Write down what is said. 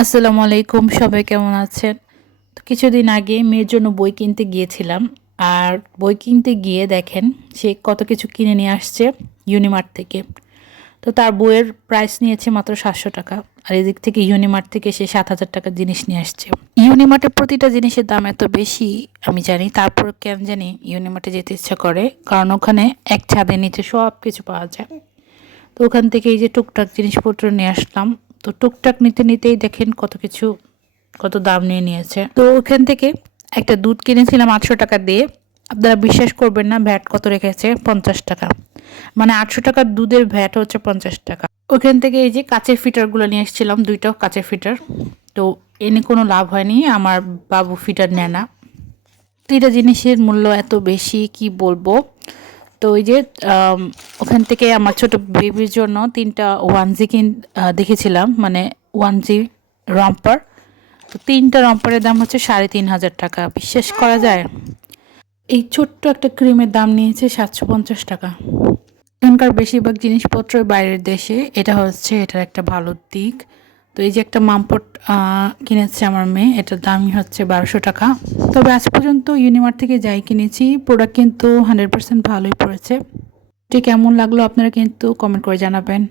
আসসালামু আলাইকুম, সবাই কেমন আছেন? তো কিছুদিন আগে মেয়ের জন্য বই কিনতে গিয়েছিলাম, আর বই কিনতে গিয়ে দেখেন সে কত কিছু কিনে নিয়ে আসছে ইউনিমার্ট থেকে। তো তার বইয়ের প্রাইস নিয়েছে মাত্র সাতশো টাকা, আর এদিক থেকে ইউনিমার্ট থেকে সে সাত হাজার টাকার জিনিস নিয়ে আসছে। ইউনিমার্টের প্রতিটা জিনিসের দাম এত বেশি, আমি জানি তারপর কেন জানি ইউনিমার্টে যেতে ইচ্ছা করে, কারণ ওখানে এক ছাদের নিচে সব কিছু পাওয়া যায়। তো ওখান থেকে এই যে টুকটাক জিনিসপত্র নিয়ে আসলাম তো টুকটাক নিতে নিতেই দেখেন কত কিছু, কত দাম নিয়ে নিয়েছে। তো ওখান থেকে একটা দুধ কিনেছিলাম আটশো টাকা দিয়ে। আপনারা বিশ্বাস করবেন না, ভ্যাট কত রেখেছে? পঞ্চাশ টাকা। মানে আটশো টাকার দুধের ভ্যাট হচ্ছে পঞ্চাশ টাকা। ওখান থেকে এই যে কাচের ফিটারগুলো নিয়ে এসেছিলাম, দুইটাও কাচের ফিটার। তো এনে কোনো লাভ হয়নি, আমার বাবু ফিটার নেয় না। প্রতিটা জিনিসের মূল্য এত বেশি, কি বলব? তো ওই যে ওখান থেকে আমার ছোট বেবির জন্য তিনটা ওয়ান জি কিন দেখেছিলাম মানে ওয়ান জি রম্পার তো তিনটা রম্পারের দাম হচ্ছে সাড়ে তিন হাজার টাকা। বিশ্বাস করা যায়? এই ছোট্ট একটা ক্রিমের দাম নিয়েছে সাতশো পঞ্চাশ টাকা। এখানকার বেশিরভাগ জিনিসপত্র বাইরের দেশে। এটা হচ্ছে, এটার একটা ভালো দিক। তো এই যে একটা মামপট কিনেছে আমার মেয়ে, এটার দামই হচ্ছে বারোশো টাকা। তবে আজ পর্যন্ত ইউনিমার্ট থেকে যাই কিনেছি প্রোডাক্ট কিন্তু হান্ড্রেড পার্সেন্ট ভালোই পড়েছে। ঠিক কেমন লাগল আপনারা কিন্তু কমেন্ট করে জানাবেন।